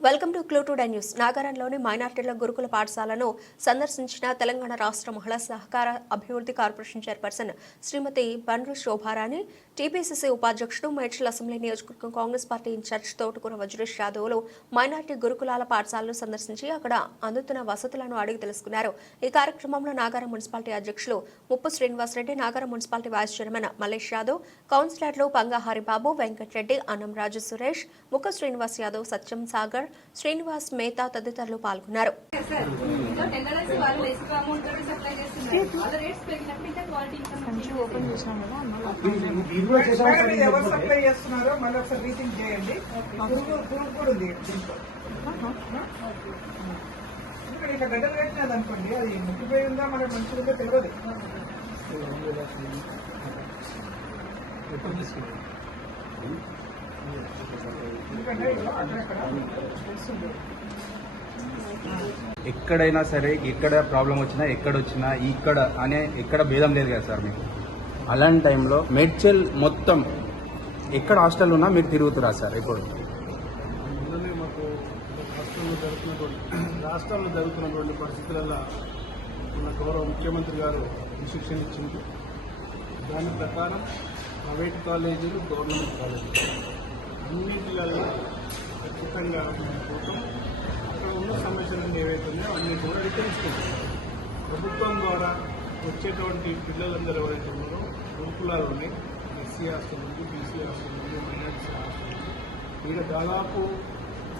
Welcome to Clue Today News. నాగారంలోని మైనార్టీల గురుకుల పాఠశాలను సందర్శించిన తెలంగాణ రాష్ట్ర మహిళా సహకార అభివృద్ధి corporation chairperson Shrimati Bandru Shobharani TPCC ఉపాధ్యక్షుడు మేడ్చల్ అసెంబ్లీ నియోజకవర్గం కాంగ్రెస్ పార్టీ ఇన్ఛార్జ్ తోటకూర వజ్రేష్ యాదవ్లు మైనార్టీ గురుకులాల పాఠశాలను సందర్శించి అక్కడ అందుతున్న వసతులను అడిగి తెలుసుకున్నారు. ఈ కార్యక్రమంలో నాగారం మున్సిపాలిటీ అధ్యక్షులు Muppu Srinivasareddy Nagaram municipality vice chairman Malesh Yadav కౌన్సిలర్లు పంగా హరిబాబు వెంకటరెడ్డి అన్నంరాజు సురేష్ ముక్క శ్రీనివాస్ యాదవ్ సత్యం సాగర్ శ్రీనివాస్ మేతా తదితరులు పాల్గొన్నారు. ఇక్కడ ఇట్లా గడ్డలు అనుకోండి అది తెలియదు. తెలుస్తుంది ఎక్కడైనా సరే ఎక్కడ ప్రాబ్లం వచ్చినా ఎక్కడ వచ్చినా ఇక్కడ అనే ఎక్కడ భేదం లేదు కదా సార్ మీకు? అలాంటి టైంలో మేడ్చల్ మొత్తం ఎక్కడ హాస్టల్ ఉన్నా మీరు తిరుగుతురా సార్ ఇప్పుడు మాకు రాష్ట్రంలో జరుగుతున్నటువంటి రాష్ట్రంలో జరుగుతున్నటువంటి పరిస్థితులలో మన గౌరవ ముఖ్యమంత్రి గారు ఇన్స్ట్రక్షన్ ఇచ్చింది. దాని ప్రకారం ప్రైవేట్ కాలేజీలు గవర్నమెంట్ కాలేజీలు. అన్నింటిలో ఖచ్చితంగా పోతాం. అక్కడ ఉన్న సమస్యలన్నీ ఏవైతున్నాయో అన్ని కూడా వితరిస్తున్నాం ప్రభుత్వం ద్వారా వచ్చేటువంటి పిల్లలందరూ ఎవరైతే ఉన్నారో గురుకులాలు ఉన్నాయి. ఎస్సీ హాస్టల్ ఉంది బీసీ హాస్టల్ ఉంది మైనార్టీ హాస్టల్ ఉంది. ఇక్కడ దాదాపు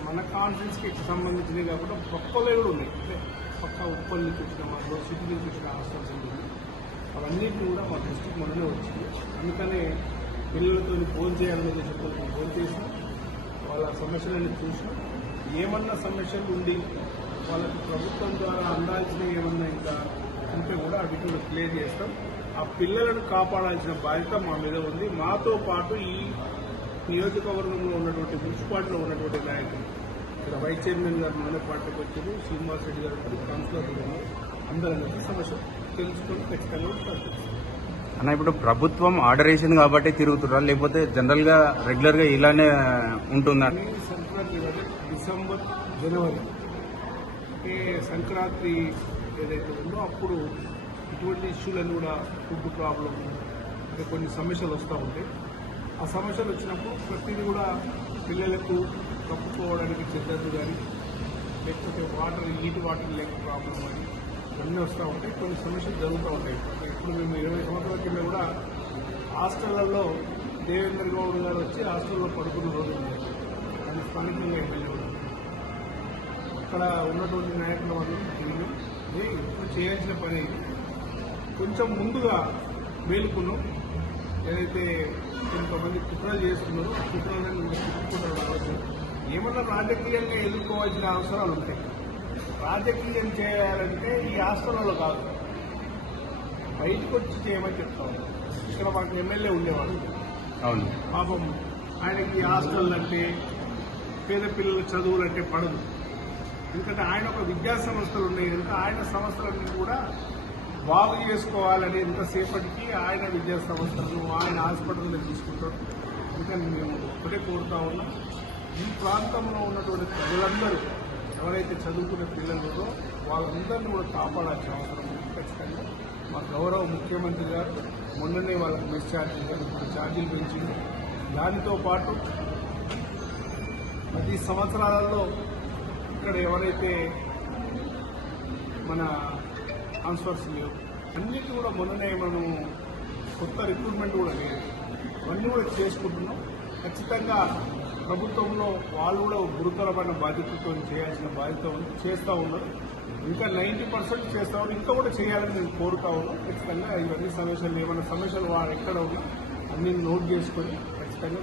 మన కాన్ఫరెన్స్కి సంబంధించినవి కాకుండా పక్కలే కూడా ఉన్నాయి. అంటే పక్క ఉప్పల్ నుంచి వచ్చిన వాళ్ళు సిటీ నుంచి వచ్చిన హాస్టల్స్ ఉన్నాయి. అవన్నిటిని కూడా మా దృష్టికి మనలో వచ్చింది. అందుకనే పిల్లలతో ఫోన్ చేయాలని చెప్పి ఫోన్ చేసి సమస్యలను చూసినాం ఏమన్నా సమస్యలు ఉండి వాళ్ళకి ప్రభుత్వం ద్వారా అందాల్సిన ఏమన్నా ఇంకా ఉంటే కూడా అవి కూడా క్లియర్ చేస్తాం ఆ పిల్లలను కాపాడాల్సిన బాధ్యత మా మీద ఉంది మాతో పాటు ఈ నియోజకవర్గంలో ఉన్నటువంటి మున్సిపాలిటీలో ఉన్నటువంటి నాయకులు ఇక్కడ వైస్ చైర్మన్ గారు మన పార్టీకి వచ్చారు శ్రీనివాస్ రెడ్డి గారు కౌన్సిలర్ ఉన్నారు. అందరం సమస్య తెలుసుకొని ఖచ్చితంగా సాధిస్తాం. అన్న ఇప్పుడు ప్రభుత్వం ఆర్డర్ వేసింది కాబట్టి తిరుగుతురా లేకపోతే జనరల్గా రెగ్యులర్గా ఇలానే ఉంటుందా? సంక్రాంతి డిసెంబర్ జనవరి అంటే సంక్రాంతి ఏదైతే ఉందో అప్పుడు ఇటువంటి ఇష్యూలన్నీ కూడా ఫుడ్ ప్రాబ్లం అంటే కొన్ని సమస్యలు వస్తూ ఉంటాయి. ఆ సమస్యలు వచ్చినప్పుడు ప్రతిదీ కూడా పిల్లలకు కప్పుకోవడానికి చెద్దద్దు కానీ లేకపోతే వాటర్ నీటి వాటర్ లేక ప్రాబ్లం కానీ ఇవన్నీ వస్తూ ఉంటాయి కొన్ని సమస్యలు జరుగుతూ ఉంటాయి. ఇప్పుడు మేము ఇరవై సంవత్సరాల కింద కూడా హాస్టళ్ళలో దేవేంద్ర గౌడ్ గారు వచ్చి హాస్టల్లో పడుకున్న రోజు అది స్థానికంగా ఎమ్మెల్యే అక్కడ ఉన్నటువంటి నాయకుల వాళ్ళు తిరిగాం ఇప్పుడు చేయాల్సిన పని కొంచెం ముందుగా మేలుకున్నాం. ఏదైతే కొంతమంది కుట్రలు చేస్తున్నారో ఆ కుట్రలను తిప్పుకుంటారు రావచ్చు ఏమన్నా రాజకీయంగా ఎదుర్కోవాల్సిన అవసరాలు ఉంటాయి. రాజకీయం చేయాలంటే ఈ హాస్టల్లో కాదు. బయటకు వచ్చి చేయమని చెప్తాం. ఇక్కడ మాకు ఎమ్మెల్యే ఉండేవాళ్ళు. అవును. పాపం ఆయనకి హాస్టల్ అంటే పేద పిల్లల చదువులు అంటే పడదు. ఎందుకంటే ఆయన ఒక విద్యా సంస్థలు ఉన్నాయి. కనుక ఆయన సంస్థలన్నీ కూడా బాగు చేసుకోవాలని ఎంతసేపటికి ఆయన విద్యా సంస్థలను ఆయన హాస్పిటల్లో తీసుకుంటాడు అందుకని మేము ఒకటే కోరుతా ఉన్నాం. ఈ ప్రాంతంలో ఉన్నటువంటి ప్రజలందరూ ఎవరైతే చదువుకునే పిల్లలుందో వాళ్ళందరినీ కూడా కాపాడాల్సిన అవసరం ఉంది. ఖచ్చితంగా. మా గౌరవ ముఖ్యమంత్రి గారు మొన్ననే వాళ్ళకి మెస్ ఛార్జీలు కానీ ఇప్పుడు ఛార్జీలు పెంచింది. దానితో పాటు ప్రతి సంవత్సరాలలో ఇక్కడ ఎవరైతే మన ట్రాన్స్ఫర్స్ లేవు అన్నిటి కూడా మొన్ననే మనం కొత్త రిక్రూట్మెంట్ కూడా లేదు. అవన్నీ కూడా చేసుకుంటున్నాం. ఖచ్చితంగా ప్రభుత్వంలో వాళ్ళు కూడా గురుతరమైన బాధ్యతతో చేయాల్సిన బాధ్యత ఉంది చేస్తూ ఉన్నారు. ఇంకా నైంటీ పర్సెంట్ చేస్తా ఉన్నారు. ఇంకా కూడా చేయాలని నేను కోరుతా ఉన్నాం. ఖచ్చితంగా ఇవన్నీ సమస్యలు ఏమైనా సమస్యలు వారు ఎక్కడ ఉన్నా అన్ని నోట్ చేసుకొని ఖచ్చితంగా